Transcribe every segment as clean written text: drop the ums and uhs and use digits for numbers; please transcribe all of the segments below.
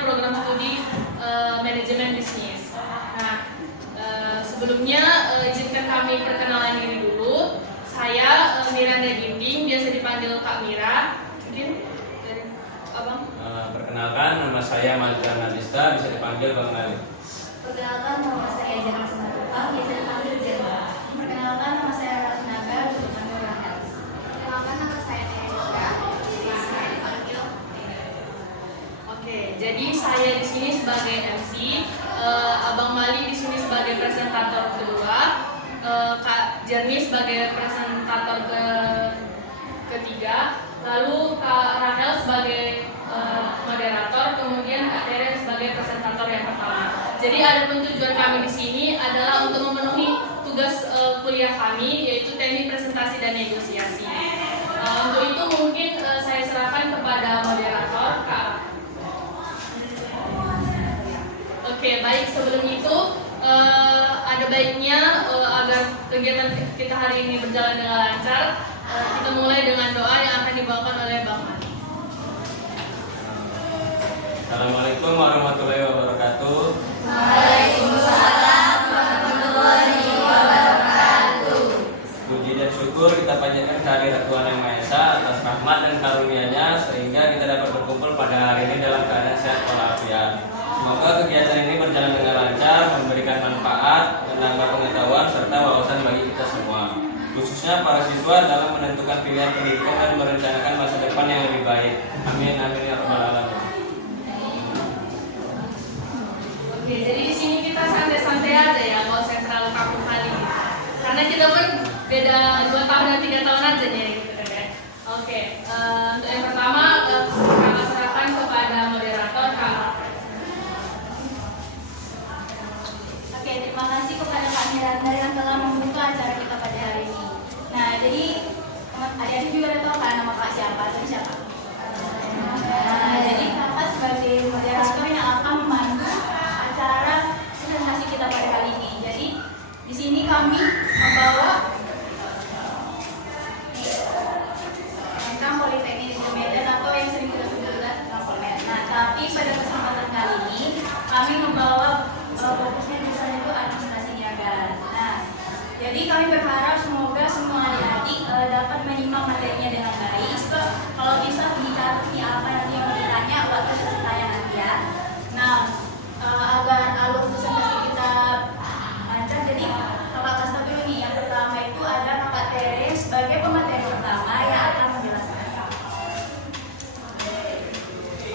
khususnya program studi manajemen bisnis. Nah, sebelumnya izinkan kami perkenalan diri dulu. Saya Miranda Ginting, biasa dipanggil Kak Mira. Mungkin dari Abang. Perkenalkan, nama saya Malika Nadista, bisa dipanggil Bang Ali. Perkenalkan, nama saya Jana Simatupang, biasa dipanggil Jana. Perkenalkan, nama saya Rasnaga, bisa dipanggil Rahel. Perkenalkan, nama saya Teresya, biasa dipanggil Tene. Oke, jadi saya di sini sebagai MC, Abang Mali di sini sebagai presentator kedua, Kak Jerni sebagai presentator ketiga, lalu Kak Rahel sebagai moderator, kemudian Kak Tere sebagai presentator yang pertama. Jadi adapun tujuan kami di sini adalah untuk memenuhi tugas kuliah kami, yaitu teknik presentasi dan negosiasi. Untuk itu mungkin saya serahkan kepada moderator Kak. Oke, baik, sebelum itu ada baiknya agar kegiatan kita hari ini berjalan dengan lancar, kita mulai dengan doa yang akan dibawakan oleh Bang Mali. Assalamualaikum warahmatullahi wabarakatuh. Waalaikumsalam warahmatullahi wabarakatuh. Puji dan syukur kita panjatkan kehadirat Tuhan Yang Maha Esa atas rahmat dan karunia-Nya sehingga kita dapat berkumpul pada hari ini dalam keadaan sehat walafiat. Semoga kegiatan ini berjalan dengan lancar, memberikan manfaat, menambah pengetahuan serta wawasan bagi kita semua, khususnya para siswa dalam menentukan pilihan pendidikan dan merencanakan masa depan yang lebih baik. Amin amin ya rabbal alamin. Oke, jadi di sini kita santai-santai aja ya, nggak usah terlalu kaku kali. Karena kita pun beda 2 tahun dan 3 tahun aja nih, gitu kan ya. Oke, untuk yang pertama kami serahkan kepada moderator Kak. Oke, terima kasih kepada Kak Miranda yang telah membuka acara kita pada hari ini. Nah, jadi adik-adik juga udah tahu kan nama Kak siapa atau siapa? Nah, jadi Kakak sebagai moderator yang akan memandu acara presentasi kita pada kali ini. Jadi di sini kami membawa tentang Politeknik Negeri Medan atau yang sering kita sebut tentang Polmed. Nah, tapi pada kesempatan kali ini kami membawa fokusnya misalnya itu administrasi niaga. Nah, jadi kami berharap semoga semua adik-adik dapat menyimak materinya dengan baik. Kalau bisa dicatat apa nanti yang mau ditanya waktu ceritanya nanti ya. Nah, agar alur presentasi kita lancar, jadi kakak kasih tahu dulu nih. Yang pertama itu ada Kakak Tere sebagai pemateri pertama yang akan menjelaskan.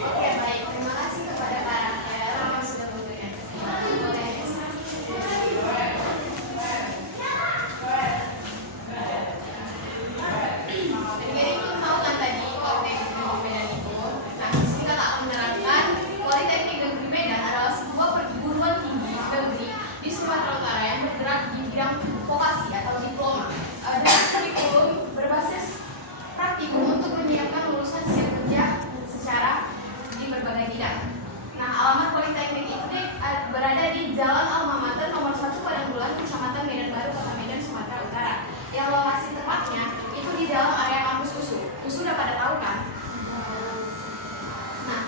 Oke, baik. Terima kasih kepada Kak Rahel yang sudah memberikan kesempatan. Jadi itu tahu kan tadi Politeknik Negeri Medan itu. Nah, di sini kakak akan menerangkan Politeknik Negeri Medan adalah sebuah perguruan tinggi negeri di Sumatera Utara yang bergerak di bidang vokasi atau diploma dengan kurikulum berbasis praktikum untuk menyiapkan lulusan siap kerja secara di berbagai bidang. Nah, alamat Politeknik itu berada di Jalan Alma Mater nomor 1 Padangbulan, Kecamatan Medan Baru, Kota Medan, Sumatera Utara. Yang lokasi tempatnya itu di dalam area kampus USU. USU udah pada tahu kan? Nah,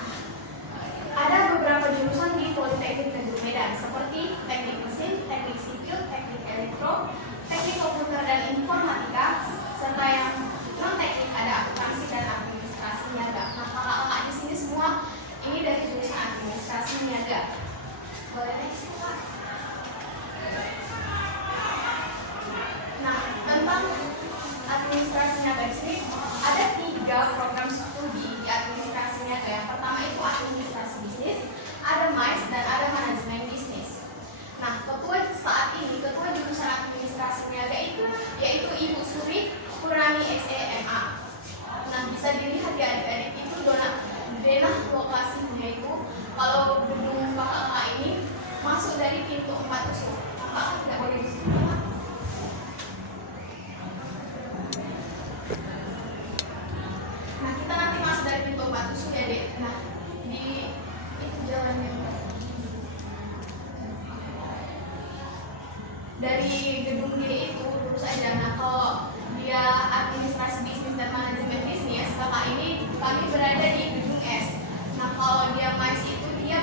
ada beberapa jurusan di Politeknik Negeri Medan seperti teknik mesin, teknik sipil, teknik elektro, teknik komputer dan informatika, serta yang non teknik ada akuntansi dan administrasi niaga. Nah, kakak-kakak di sini semua ini dari jurusan administrasi niaga. Boleh next, Kak? Nah, tentang administrasi niaga di sini ada 3 program studi di administrasi niaga. Yang pertama itu administrasi bisnis, ada MAIS dan ada manajemen bisnis. Nah, ketua jurusan administrasi niaga itu yaitu Ibu Suri Purani SEMA. Nah, bisa dilihat ya adik-adik itu denah lokasinya itu kalau gedung kakak ini masuk dari pintu 4 USU. Kakak tidak boleh di sini. Nah, kita nanti masuk dari pintu 4 USU ya, Dek. Nah, di itu jalannya. Dari gedung D itu lurus aja. Nah, kalau dia administrasi bisnis dan manajemen bisnis, kakak ini kami berada di gedung S. Nah, kalau dia MAIS itu dia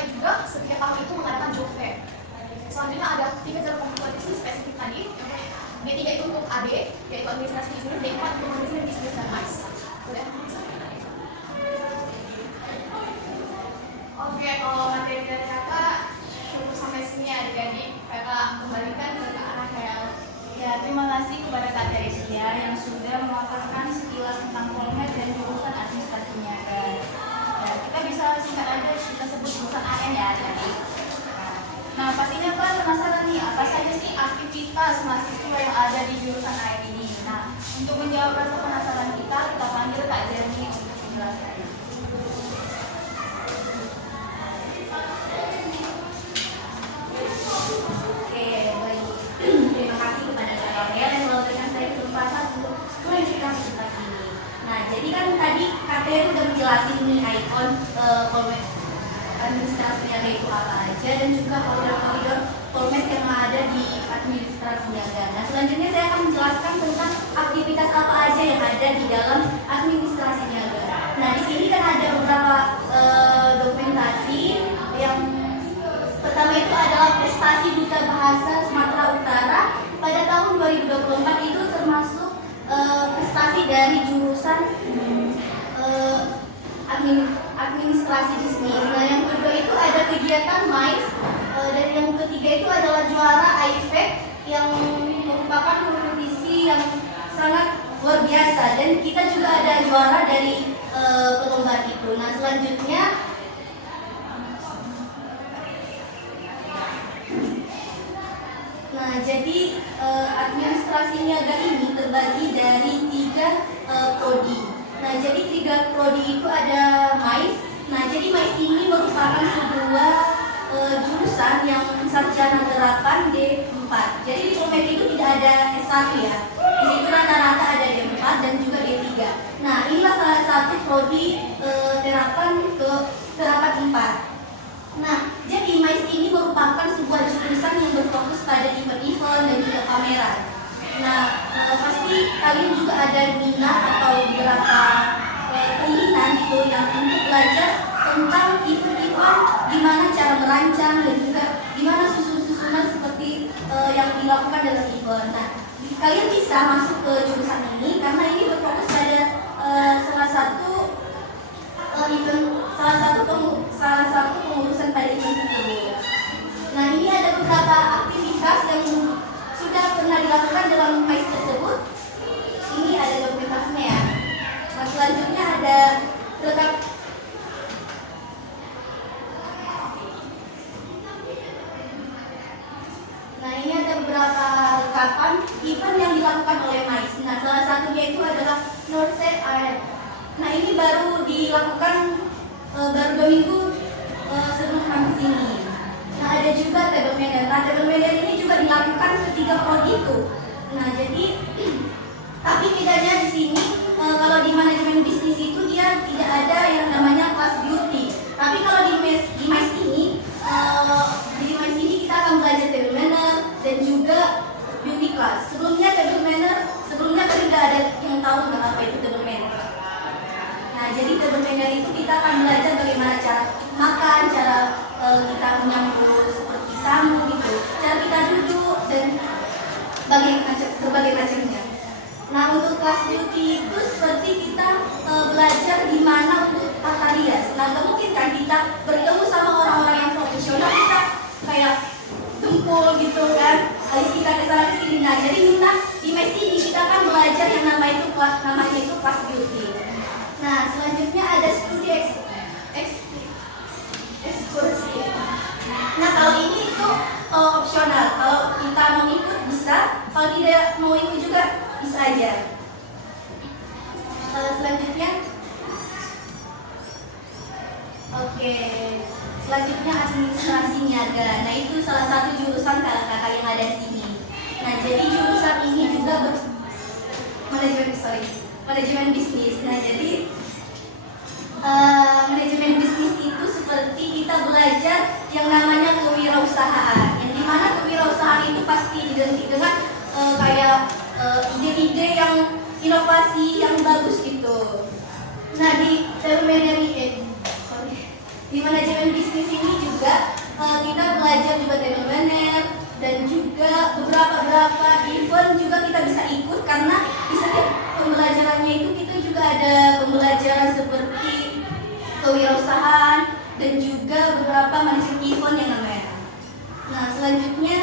sampai juga setiap tahun itu mengadakan job fair. Selanjutnya ada 3 kompetisi spesifik tadi. D3 itu untuk AD, yaitu administrasi bisnis, D4 untuk manajemen bisnis dan MICE. Udah. Oke, kalau materi dari kakak cukup sampai sini ya adik-adik. Kakak kembalikan ke arah kayak. Ya, terima kasih kepada Kak Teresia yang sudah memaparkan sekilas tentang Polmed dan jurusan administrasi niaga. Ya, kita bisa singkat aja kita sebut jurusan AN ya adik-adik. Nah, pastinya kan penasaran nih, apa saja sih aktivitas mahasiswa yang ada di jurusan AN ini? Nah, untuk menjawab rasa penasaran kita panggil Kak Jeremy untuk menjelaskan. Oke, baik. Terima kasih kepada Kak Romel yang memberikan saya kesempatan untuk melanjutkan presentasi ini. Nah, jadi kan tadi Kak Teri udah menjelaskan ini ikon Polmed administrasi niaga itu apa aja dan juga koridor-koridor Polmed yang ada di administrasi niaga. Nah, selanjutnya saya akan menjelaskan tentang aktivitas apa aja yang ada di dalam administrasi niaga. Nah, di sini kan ada beberapa dokumentasi. Yang pertama itu adalah prestasi Duta Bahasa Sumatera Utara pada tahun 2024, itu termasuk prestasi dari jurusan administrasi bisnis. Nah, yang kedua itu ada kegiatan MICE, dan yang ketiga itu adalah juara IFEC yang merupakan kompetisi yang sangat luar biasa, dan kita juga ada juara dari perlombaan itu. Nah, selanjutnya jadi administrasi niaga ini terbagi dari 3 prodi. Nah, jadi 3 prodi itu ada MICE. Nah, jadi MICE ini merupakan sebuah jurusan yang sarjana terapan D4. Jadi di Polmed itu tidak ada S1 ya. Di situ rata-rata ada D4 dan juga D3. Nah, inilah salah satu prodi terapan ke terapan 4. Nah, jadi MICE ini merupakan sebuah jurusan yang berfokus pada event-event dan juga pameran. Nah, pasti kalian juga ada minat atau beberapa keinginan gitu yang untuk belajar tentang event-event, gimana cara merancang dan juga gimana susunan seperti yang dilakukan dalam event. Nah, kalian bisa masuk ke jurusan ini karena ini berfokus pada salah satu pengurusan pada event tersebut. Nah, ini ada beberapa aktivitas yang sudah pernah dilakukan dalam MICE tersebut. Ini ada dokumentasinya ya. Nah, selanjutnya ada rekap. Nah, ini ada beberapa rekapan event yang dilakukan oleh MICE. Nah, salah satunya itu adalah Norset AF. Nah, ini baru dilakukan baru 2 minggu sebelum kami sini. Nah, ada juga table manner. Nah, table manner ini juga dilakukan ketiga prodi itu. Nah, jadi tapi bedanya di sini kalau di manajemen bisnis itu dia tidak ada yang namanya class beauty. Tapi kalau di MICE ini kita akan belajar table manner dan juga beauty class. Sebelumnya kan tidak ada yang tahu tentang apa itu table manner. Nah, jadi table manner itu kita akan belajar bagaimana cara makan, cara kita menyambut seperti tamu gitu, cara kita duduk dan berbagai macamnya. Nah, untuk kelas beauty itu seperti kita belajar gimana untuk tata rias. Nah, gak mungkin kan kita bertemu sama orang-orang yang profesional kita kayak dempul gitu kan, kita kesana kesini. Nah, jadi kita di MICE ini kita akan belajar yang namanya itu kelas beauty. Nah, selanjutnya ada studi ekskursi. Nah, kalau ini itu opsional. Kalau kita mau ikut bisa, kalau tidak mau ikut juga bisa aja. Selanjutnya, selanjutnya administrasi niaga. Nah, itu salah satu jurusan kakak-kakak yang ada di sini. Nah, jadi jurusan ini juga manajemen bisnis. Nah, jadi manajemen bisnis itu seperti kita belajar yang namanya kewirausahaan. Yang dimana kewirausahaan itu pasti identik dengan kayak ide-ide yang inovasi yang bagus gitu. Nah, di manajemen bisnis ini juga beberapa event juga kita bisa ikut, karena di setiap pembelajarannya itu kita juga ada pembelajaran seperti kewirausahaan dan juga beberapa macam event yang namanya. Nah, selanjutnya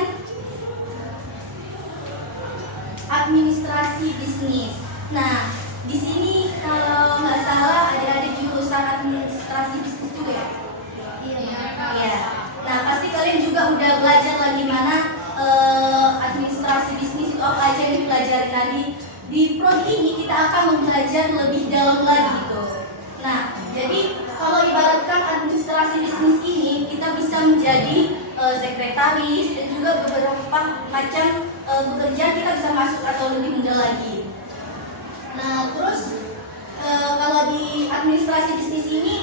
administrasi bisnis. Nah, di sini kalau nggak salah ada jurusan administrasi bisnis juga ya? Iya. Nah, pasti kalian juga udah belajar lah gimana administrasi bisnis itu apa aja yang dipelajari tadi. Di prodi ini kita akan belajar lebih dalam lagi gitu. Nah, jadi kalau ibaratkan administrasi bisnis ini kita bisa menjadi sekretaris dan juga beberapa macam pekerjaan kita bisa masuk atau lebih mudah lagi. Nah, terus kalau di administrasi bisnis ini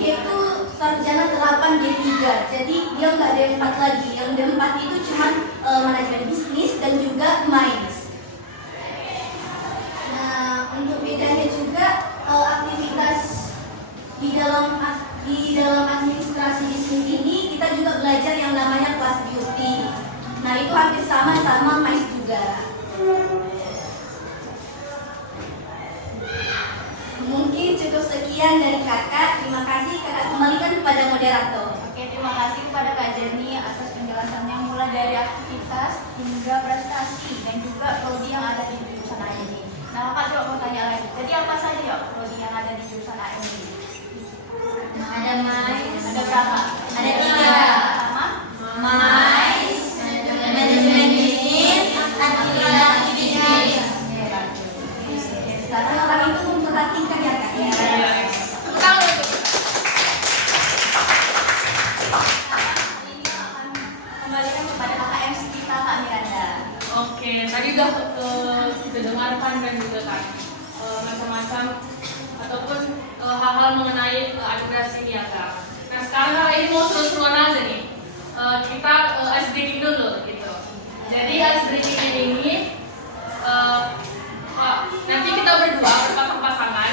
dia itu sarjana 8 D3, jadi dia nggak D4 lagi. Yang D4 itu cuma manajemen bisnis dan juga MINES. Nah, untuk bedanya juga aktivitas di dalam administrasi bisnis ini kita juga belajar yang namanya class duty. Nah, itu hampir sama MINES juga. Mungkin cukup sekian dari kakak. Terima kasih, kakak kembalikan kepada moderator. Oke, terima kasih kepada Kak Jenny atas penjelasannya, mulai dari aktivitas hingga prestasi dan juga prodi yang ada di jurusan AMD. Nah, Kakak juga mau tanya lagi. Jadi apa saja ya prodi yang ada di jurusan AMD? Ada MINES. Ada berapa? Ada 3. Sama? MINES, manajemen bisnis, administrasi bisnis. Karena orang itu memperhatikan ya kak. Kembalikan kepada KKM kita, Kak Miranda. Oke, tadi udah dengarkan kan juga kan macam-macam ataupun hal-hal mengenai administrasi niaga. Nah, sekarang kali ini mau seru-seruan aja nih. Kita ice breaking dulu gitu. Jadi ice breaking ini nanti kita berdua berpasang-pasangan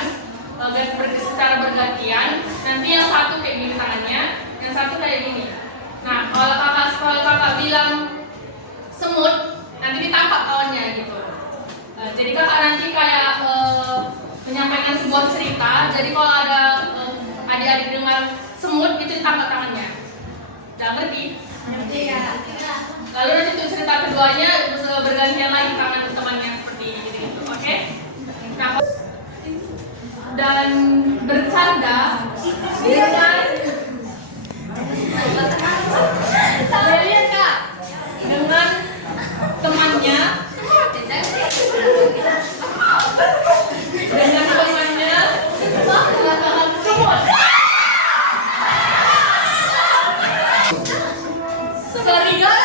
secara bergantian. Nanti yang satu kayak gini tangannya, yang satu kayak gini. Nah, kalau kakak bilang semut, nanti ditangkap kawannya gitu. Jadi kakak nanti kayak menyampaikan sebuah cerita. Jadi kalau ada adik-adik dengar semut, itu ditangkap tangannya. Udah ngerti? Ngerti ya. Lalu nanti untuk cerita keduanya bergantian lagi tangan temannya seperti ini gitu. Oke? Nah, dan bercanda dengan lihat kak dengan temannya semua serius.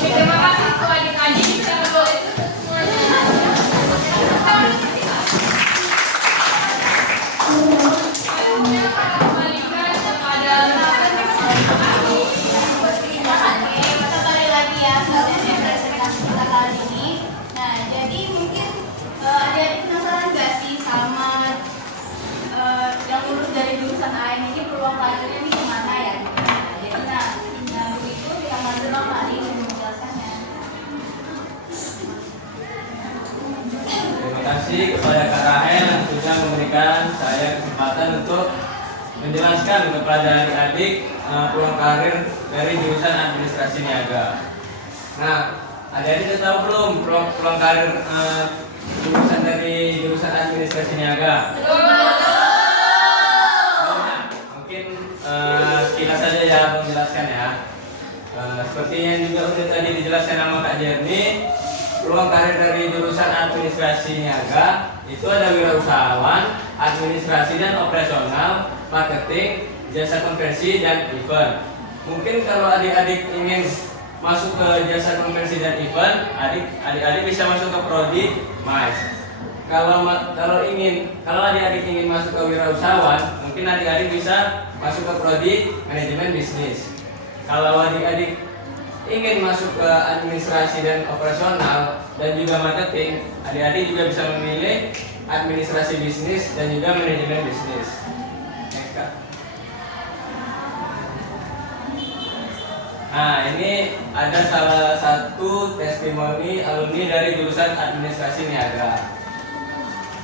Oke, terima kasih kepada adik-adik. Kita boleh tutup semuanya. Kembalikan kepada Kita balik lagi ya ke presentasi kita kali ini. Nah, jadi mungkin adik-adik penasaran nggak sih sama yang lulus dari jurusan AM ini peluang karirnya ini kemana ya? Nah, begitu yang Mazrul tadi menjelaskannya. Terima kasih kepada Kak Rahel yang sudah memberikan saya kesempatan untuk menjelaskan kepada adik-adik peluang karir dari jurusan administrasi niaga. Nah, adik-adik sudah tahu belum peluang karir jurusan dari jurusan administrasi niaga? Mungkin sekilas saja ya menjelaskan ya. Seperti yang juga sudah tadi dijelaskan sama Kak Jerni, peluang karir dari jurusan administrasi niaga itu ada wirausahawan, administrasi dan operasional, marketing, jasa konversi dan event. Mungkin kalau adik-adik ingin masuk ke jasa konversi dan event, adik-adik bisa masuk ke prodi MINES. Kalau adik-adik ingin masuk ke wirausahawan, mungkin adik-adik bisa masuk ke prodi manajemen bisnis. Kalau adik-adik ingin masuk ke administrasi dan operasional dan juga marketing, adik-adik juga bisa memilih administrasi bisnis dan juga manajemen bisnis. Next Nah, ini ada salah satu testimoni alumni dari jurusan Administrasi Niaga.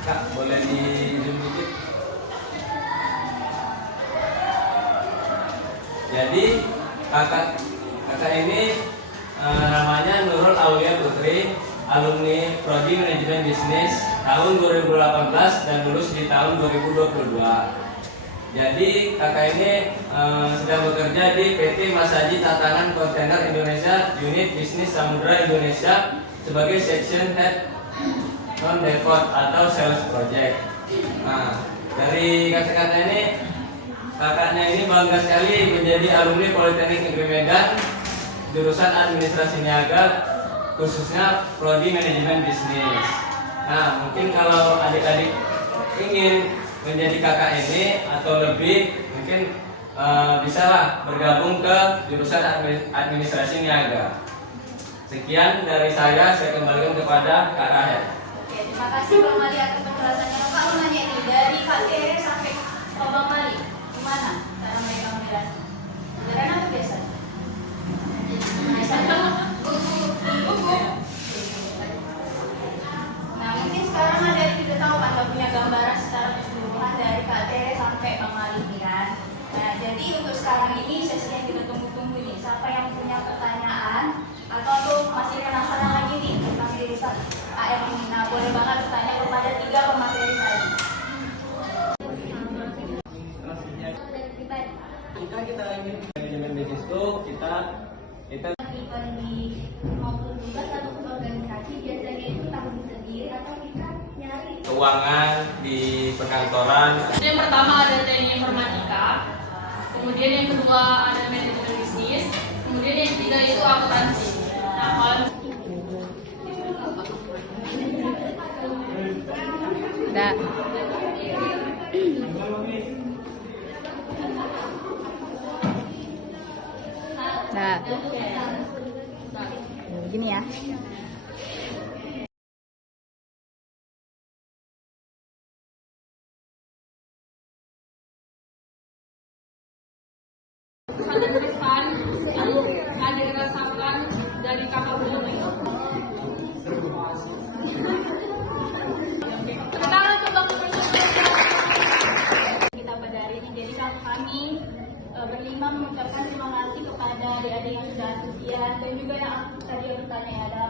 Kak, boleh di zoom dikit? Jadi kakak ini namanya Nurul Aulia Putri, alumni Prodi Manajemen Bisnis tahun 2018 dan lulus di tahun 2022. Jadi kakak ini sedang bekerja di PT Masaji Tatanan Kontainer Indonesia Unit Bisnis Samudra Indonesia sebagai Section Head Non Depot atau Sales Project. Nah, dari kata-kata ini kakaknya ini bangga sekali menjadi alumni Politeknik Negeri Medan jurusan Administrasi Niaga khususnya Prodi Manajemen Bisnis. Nah, mungkin kalau adik-adik ingin menjadi kakak ini atau lebih mungkin bisalah bergabung ke jurusan Administrasi Niaga. Sekian dari saya kembalikan kepada Kak Rahel. Oke, terima kasih Bang Mali atas penjelasannya. Kak mau nanya nih, dari Kak Tere sampai ke Bang Mali, gimana cara mereka membedakan? Beneran atau biasa? Nah, mungkin sekarang ada yang tidak tahu kan, nggak punya gambaran secara keseluruhan dari Kak Tere sampai Bang Mali nih kan. Nah, jadi untuk sekarang ini sesi yang kita tunggu-tunggu nih, siapa yang punya pertanyaan atau masih penasaran lagi nih tentang jurusan AM ini? Nah, boleh banget bertanya kepada 3 pemateri tadi. Jika kita ingin manajemen bisnis itu kita Di maupun tugas atau organisasi biasanya itu tanggung sendiri atau kita nyari keuangan di perkantoran. Yang pertama ada teknik informatika, kemudian yang kedua ada manajemen bisnis, kemudian yang ketiga itu akuntansi. Nah, kalau Gini ya. ada tulisan ada dirasakan dari kakak belum itu. Kita coba Kita pada hari ini, jadi kami berlima mengucapkan terima kasih kepada adik-adik yang sudah antusias dan juga yang tadi bertanya ada